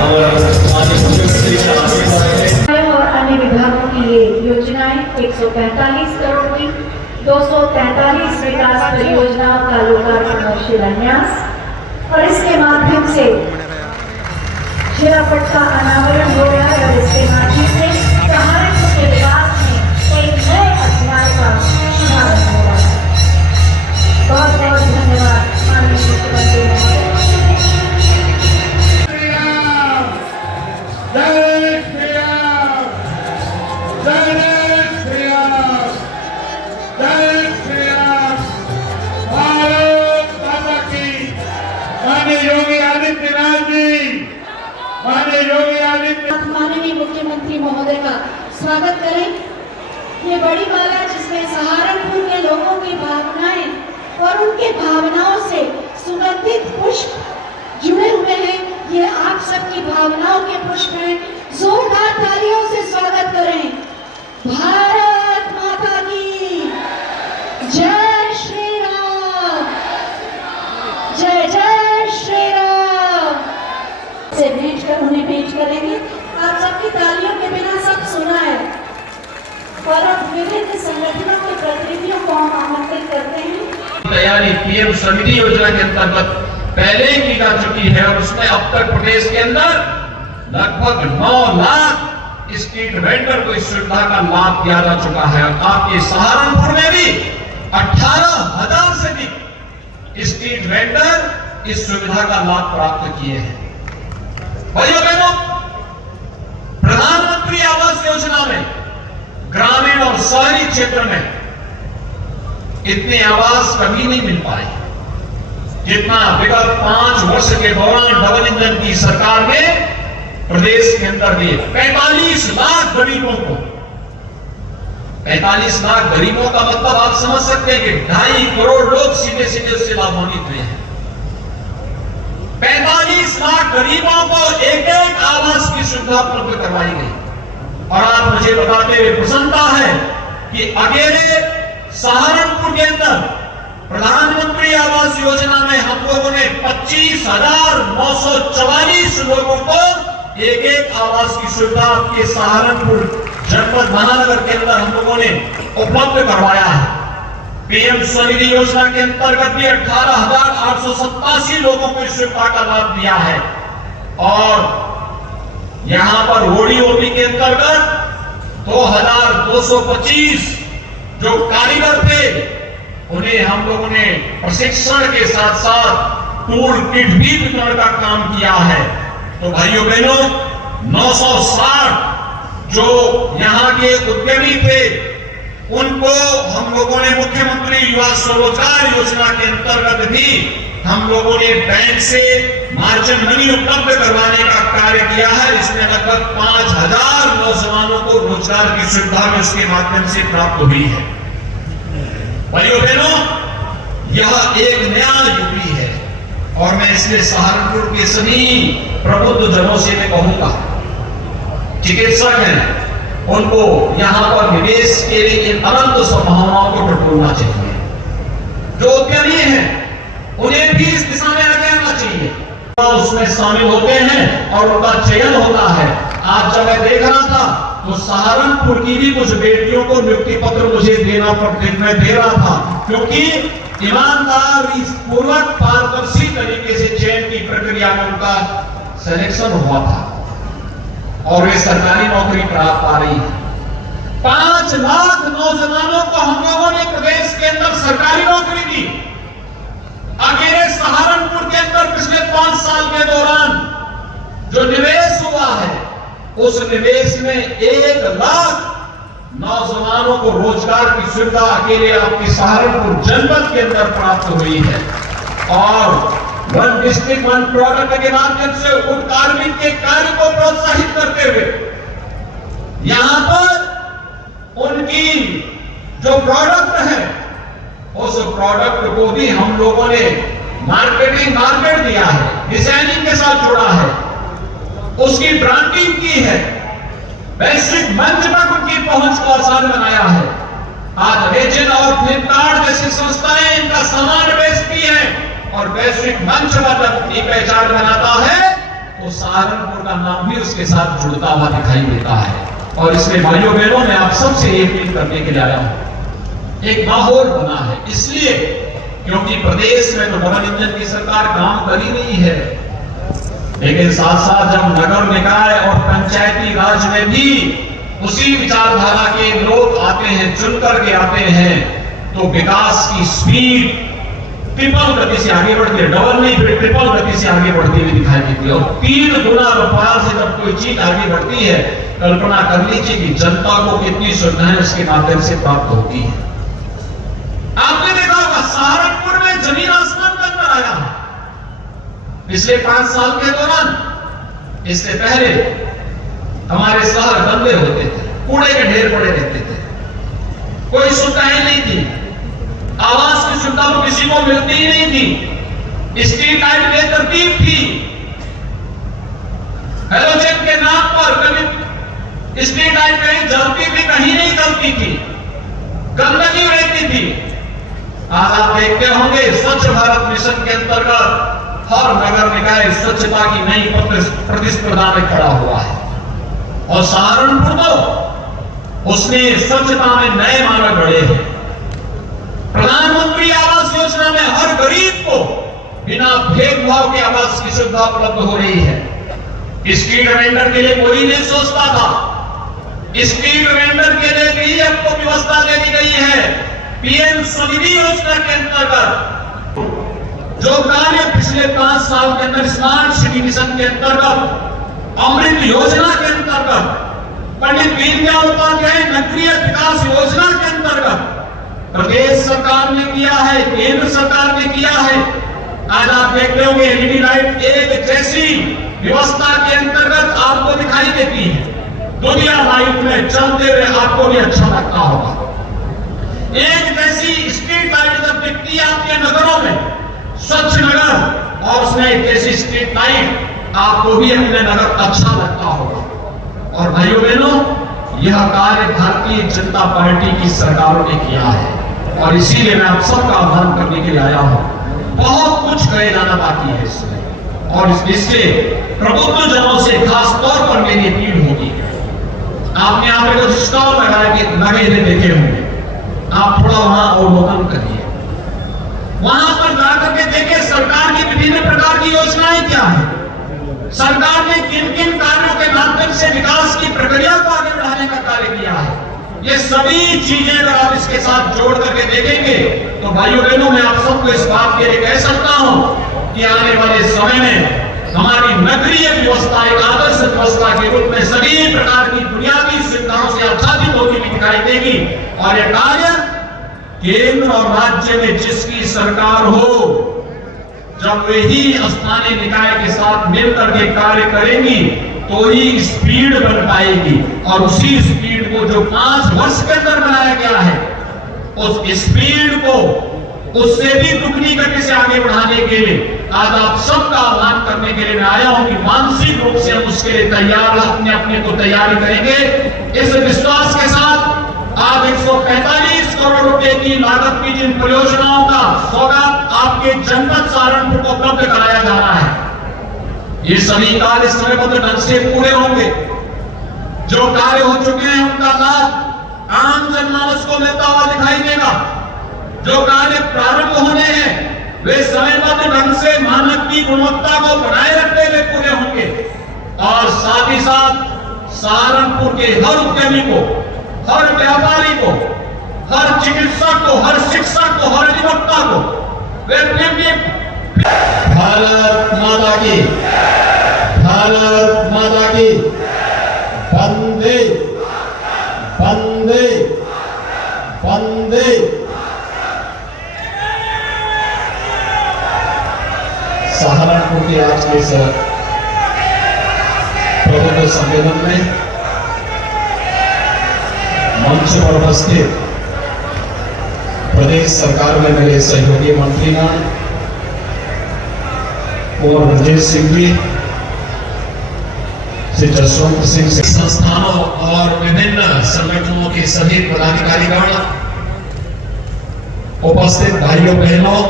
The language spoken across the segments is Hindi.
और अन्य विभागों की ये योजनाएं 145 करोड़ की 243 विकास परियोजनाओं का लोकार्पण और शिलान्यास और इसके माध्यम से शिलापट का अनावरण हो रहा है और इसके माध्यम से सहारनपुर के विकास में एक नए अध्याय का शुभारंभ हो रहा है। बहुत बहुत धन्यवाद माननीय मुख्यमंत्री महोदय। माननीय मुख्यमंत्री महोदय का स्वागत करें। ये बड़ी माला जिसमें सहारनपुर के लोगों की भावनाएं और उनके भावनाओं से सुगंधित पुष्प जुड़े हुए हैं। ये आप सबकी भावनाओं के पुष्प हैं। जोरदार तालियों से स्वागत करें। भारत माता की जय श्री राम, जय जय श्री राम से भेंट कर उन्हें भेंट करेंगे। आप सबकी तालियों के बिना सब सुना है और अब विभिन्न संगठनों के प्रतिनिधियों को हम आमंत्रित करते हैं। तैयारी पीएम समिति योजना के अंतर्गत पहले ही की जा चुकी है और उसमें अब तक प्रदेश के अंदर लगभग 9 लाख स्ट्रीट वेंडर को इस सुविधा का लाभ दिया जा चुका है। आपके सहारनपुर में भी 18,000 से अधिक स्ट्रीट वेंडर इस सुविधा का लाभ प्राप्त किए हैं। भाइयों बहनों, प्रधानमंत्री आवास योजना में ग्रामीण और शहरी क्षेत्र में इतने आवास कभी नहीं मिल पाए जितना विगत 5 वर्ष के दौरान डबल इंजन की सरकार ने प्रदेश के अंदर दिए। 45 लाख गरीबों को, 45 लाख गरीबों का मतलब आप समझ सकते हैं कि 2.5 करोड़ लोग सीधे सीधे उससे लाभान्वित हुए हैं। 45 लाख गरीबों को एक एक आवास की सुविधा उपलब्ध करवाई गई और आज मुझे बताते हुए प्रसन्नता है कि अकेले सहारनपुर के अंदर प्रधानमंत्री आवास योजना में हम लोगों ने 25,944 लोगों को एक एक आवास की सुविधा आपके सहारनपुर जनपद महानगर के अंदर हम लोगों ने उपलब्ध करवाया है। पीएम स्वनिधि योजना के अंतर्गत भी 18,887 लोगों को इस सुविधा का लाभ दिया है और यहां पर ओडीओपी के अंतर्गत 2,225 जो कारीगर थे उन्हें हम लोगों ने प्रशिक्षण के साथ साथ टूल किट भी वितरण का काम किया है। तो भाइयों बहनों, 960 जो यहाँ के उद्यमी थे उनको हम लोगों ने मुख्यमंत्री युवा स्वरोजगार योजना के अंतर्गत भी हम लोगों ने बैंक से मार्जिन मनी उपलब्ध करवाने का कार्य किया है। इसमें लगभग 5,000 नौजवानों को रोजगार की सुविधा में उसके माध्यम से प्राप्त हुई है। भाइयों बहनों, यह एक नया यूपी है और मैं इसलिए सहारनपुर के सभी प्रबुद्ध जनों से मैं कहूंगा, चिकित्सक हैं उनको यहां पर निवेश के लिए इन अनंत संभावनाओं को टटोलना चाहिए। जो उद्यमी हैं उन्हें भी इस दिशा में आगे आना चाहिए, उसमें शामिल होते हैं और उनका चयन होता है। आज जब मैं देख रहा था तो सहारनपुर की भी कुछ बेटियों को नियुक्ति पत्र मुझे मैं दे रहा था, क्योंकि ईमानदारी पूर्वक पारदर्शी तरीके से चयन की प्रक्रिया में उनका सिलेक्शन हुआ था और वे सरकारी नौकरी प्राप्त आ रही है। 5 लाख नौजवानों को हम लोगों ने प्रदेश के अंदर सरकारी नौकरी दी। अकेले सहारनपुर के अंदर पिछले 5 साल के दौरान जो निवेश हुआ है उस निवेश में 1 लाख नौजवानों को रोजगार की सुविधा अकेले आपकी सहारनपुर जनपद के अंदर प्राप्त हुई है और वन डिस्ट्रिक्ट वन प्रोडक्ट के माध्यम से उन कार्मिक के कार्य को प्रोत्साहित करते हुए यहां पर उनकी जो प्रोडक्ट है उस प्रोडक्ट को भी हम लोगों ने मार्केट दिया है, डिजाइनिंग के साथ जोड़ा है, उसकी ब्रांडिंग की है, वैश्विक मंच पर उनकी पहुंच को आसान बनाया है। आज अमेजन और फ्लिपकार्ट जैसी संस्थाएं इनका सामान बेचती हैं और वैश्विक मंच पर जब अपनी पहचान बनाता है तो सहारनपुर का नाम भी उसके साथ जुड़ता हुआ दिखाई देता है। और इसमें भाइयों बहनों, मैं आप सबसे ये अपील करने के लिए आया हूं, एक माहौल बना है इसलिए क्योंकि प्रदेश में तो मनोरंजन की सरकार काम कर ही नहीं है, लेकिन साथ साथ जब नगर निकाय और पंचायती राज में भी उसी विचारधारा के लोग आते हैं, चुन करके आते हैं, तो विकास की स्पीड ट्रिपल गति से आगे बढ़ती है, डबल नहीं ट्रिपल गति से आगे बढ़ती हुई दिखाई देती है। और 3 गुना रफ्तार से जब कोई चीज आगे बढ़ती है, कल्पना कर लीजिए कि जनता को कितनी सुविधाएं उसके माध्यम से प्राप्त होती है। आपने देखा होगा सहारनपुर में जमीन आसमान का अंतर आया है पिछले 5 साल के दौरान। इससे पहले हमारे शहर गंदे होते थे, कूड़े के ढेर पड़े रहते थे, कोई सुविधाएं नहीं थी, आवास की सुविधा तो किसी को मिलती ही नहीं थी, स्ट्रीट लाइट बेतरतीब थी, हेलोजन के नाम पर कभी स्ट्रीट लाइट कहीं जलती थी, कहीं नहीं जलती थी, गंदगी रहती थी। आज आप देखते होंगे स्वच्छ भारत मिशन के अंतर्गत हर नगर निकाय स्वच्छता की नई प्रतिस्पर्धा में खड़ा हुआ है और सहारनपुर तो उसने स्वच्छता में नए मानक गढ़े हैं। प्रधानमंत्री आवास योजना में हर गरीब को बिना भेदभाव के आवास की सुविधा उपलब्ध हो रही है। स्ट्रीट वेंडर के लिए कोई नहीं सोचता था, स्ट्रीट वेंडर के लिए भी आपको व्यवस्था दे दी गई है। पीएम स्वनिधि योजना के अंतर्गत जो कार्य पिछले 5 साल के अंदर स्मार्ट सिटी मिशन के अंतर्गत, अमृत योजना के अंतर्गत, पंडित दीनदयाल उपाध्याय नगरीय विकास योजना के अंतर्गत प्रदेश सरकार ने किया है, केंद्र सरकार ने किया है। आज आप देखते होंगे एलईडी लाइट एक जैसी व्यवस्था के अंतर्गत आपको दिखाई देती है। दुनिया लाइट में चलते हुए आपको भी अच्छा लगता होगा। एक जैसी स्ट्रीट लाइट जब दिखती है आपके नगरों में, स्वच्छ नगर, और उसमें एक जैसी स्ट्रीट लाइट, आपको भी अपने नगर अच्छा लगता होगा। और भाइयों बहनों, यह कार्य भारतीय जनता पार्टी की सरकारों ने किया है और इसीलिए मैं आप सबका आह्वान करने के लिए आया हूं। बहुत कुछ कहे जाना बाकी है इसमें, और इससे प्रबुद्ध जनों से खास तौर पर मेरी अपील होगी। आपने यहाँ पे कुछ स्टॉल लगे हुए देखे होंगे, आप थोड़ा वहां अवलोकन करिए, वहां पर जाकर के देखिए सरकार की विभिन्न प्रकार की योजनाएं क्या है, सरकार ने किन किन कार्यों के माध्यम से विकास की प्रक्रिया को आगे बढ़ाने का कार्य किया है। ये सभी चीजें अगर आप इसके साथ जोड़ करके देखेंगे तो भाइयों बहनों, मैं आप सबको इस बात के लिए कह सकता हूं कि आने वाले समय में हमारी नगरीय व्यवस्था एक आदर्श व्यवस्था के रूप में सभी प्रकार की बुनियादी सुविधाओं से आच्छादित होती हुई दिखाई देगी। और यह कार्य केंद्र और राज्य में जिसकी सरकार हो, जब वे ही स्थानीय निकाय के साथ मिलकर के कार्य करेंगी तो ही स्पीड बन पाएगी। और उसी स्पीड को जो 5 वर्ष के अंदर बनाया गया है, उस स्पीड को उससे भी दुगनी गति से आगे बढ़ाने के लिए आज आप सबका आह्वान करने के लिए मैं आया हूं कि मानसिक रूप से हम उसके लिए तैयार, अपने को तैयारी करेंगे। इस विश्वास के साथ आज 145 करोड़ रुपए की लागत की जिन परियोजनाओं का सौगात आपके जनपद सहारनपुर को उपलब्ध कराया जा रहा है, ये सभी कार्य समयबद्ध ढंग से पूरे होंगे। जो कार्य हो चुके हैं उनका लाभ आम जनमानस को मिलता हुआ दिखाई देगा। जो कार्य प्रारंभ होने हैं वे समयबद्ध ढंग से मानक की गुणवत्ता को बनाए रखते हुए पूरे होंगे। और साथ ही साथ सहारनपुर के हर उद्यमी को, हर व्यापारी को, हर चिकित्सक को, हर शिक्षक को, हर अधिवक्ता को भारत माता की, भारत माता की, वंदे वंदे वंदे। सहारनपुर के आज के इस प्रबुद्ध सम्मेलन में मंच पर उपस्थित प्रदेश सरकार में मेरे सहयोगी मंत्रीगण और ब्रजेश सिंह जी, श्री जसवंत सिंह, संस्थानों और विभिन्न संगठनों के सभी पदाधिकारीगण, उपस्थित भाइयों बहनों,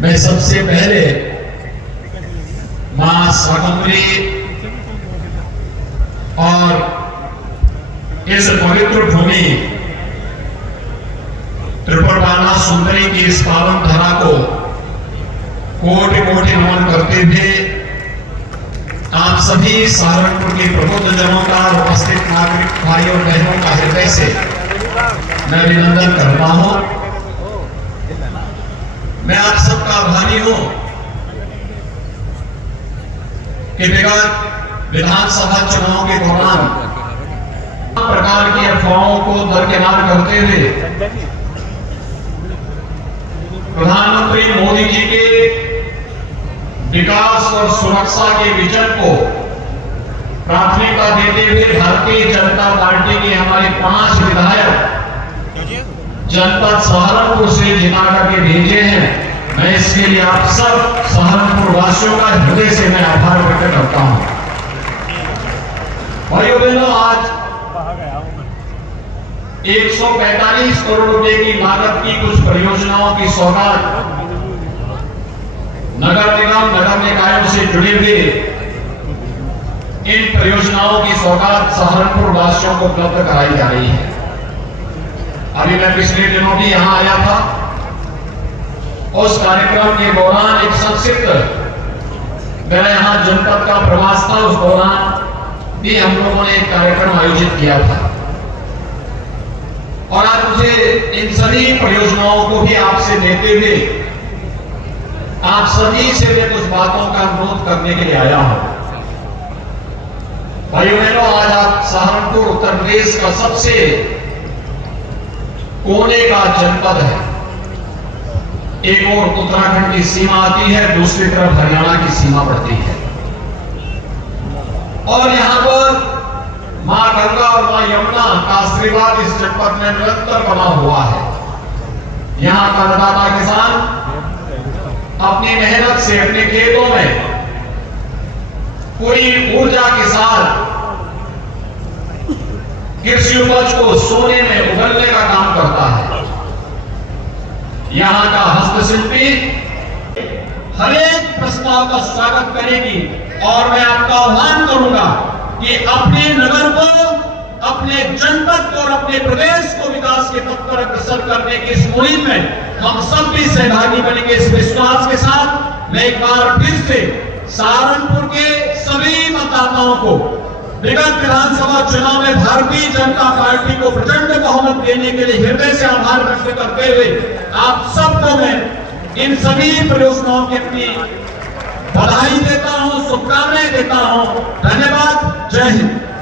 मैं सबसे पहले मां शाकंभरी और इस पवित्र भूमि त्रिपुराना सुंदरी की इस पावन धरा को कोटि कोटि नमन करते हुए आप सभी सहारनपुर के प्रबुद्ध जनों का और उपस्थित नागरिक भाई और बहनों का हृदय से मैं अभिनंदन करता हूं। मैं आप सबका आभारी हूं कि विगत विधानसभा चुनाव के दौरान प्रकार की अफवाहों को दरकिनार करते हुए प्रधानमंत्री मोदी जी के विकास और सुरक्षा के विजन को प्राथमिकता देते हुए भारतीय जनता पार्टी के हमारे 5 विधायक जनपद सहारनपुर से जिता करके भेजे हैं। मैं इसके लिए आप सब सहारनपुर वासियों का हृदय से मैं आभार व्यक्त करता हूं। भाइयों बहनों, आज 145 करोड़ रुपए की लागत की कुछ परियोजनाओं की सौगात नगर निगम नगर निकायों से जुड़े हुए इन परियोजनाओं की सौगात सहारनपुर वासियों को उपलब्ध कराई जा रही है। अभी मैं पिछले दिनों भी यहां आया था। उस कार्यक्रम के दौरान एक संक्षिप्त मेरा यहां जनपद का प्रवास था। उस दौरान भी हम लोगों ने एक कार्यक्रम आयोजित किया था और आज मुझे इन सभी परियोजनाओं को भी आपसे देते हुए आप सभी से मैं कुछ बातों का अनुरोध करने के लिए आया हूं। भाइयों बहनों, आज आप सहारनपुर उत्तर प्रदेश का सबसे कोने का जनपद है। एक और उत्तराखंड की सीमा आती है, दूसरी तरफ हरियाणा की सीमा पड़ती है और यहां पर मां गंगा और मां यमुना का आशीर्वाद इस जनपद में निरंतर बना हुआ है। यहां का अन्नदाता किसान अपनी मेहनत से अपने खेतों में पूरी ऊर्जा के साथ कृषि उपज को सोने में उगलने का काम करता है। यहां का हस्तशिल्पी हर एक प्रस्ताव का स्वागत करेगी और मैं आपका आह्वान करूंगा कि अपने नगर को, अपने जनपद को और अपने प्रदेश को विकास के पथ पर अग्रसर करने की इस मुहिम में हम सब भी सहभागी बनेंगे। इस विश्वास के साथ मैं एक बार फिर से सहारनपुर के सभी मतदाताओं को विगत विधानसभा चुनाव में भारतीय जनता पार्टी को प्रचंड बहुमत देने के लिए हृदय से आभार व्यक्त करते हुए आप सबको मैं इन सभी परियोजनाओं की अपनी बधाई देता हूं, शुभकामनाएं देता हूं। धन्यवाद। जय हिंद।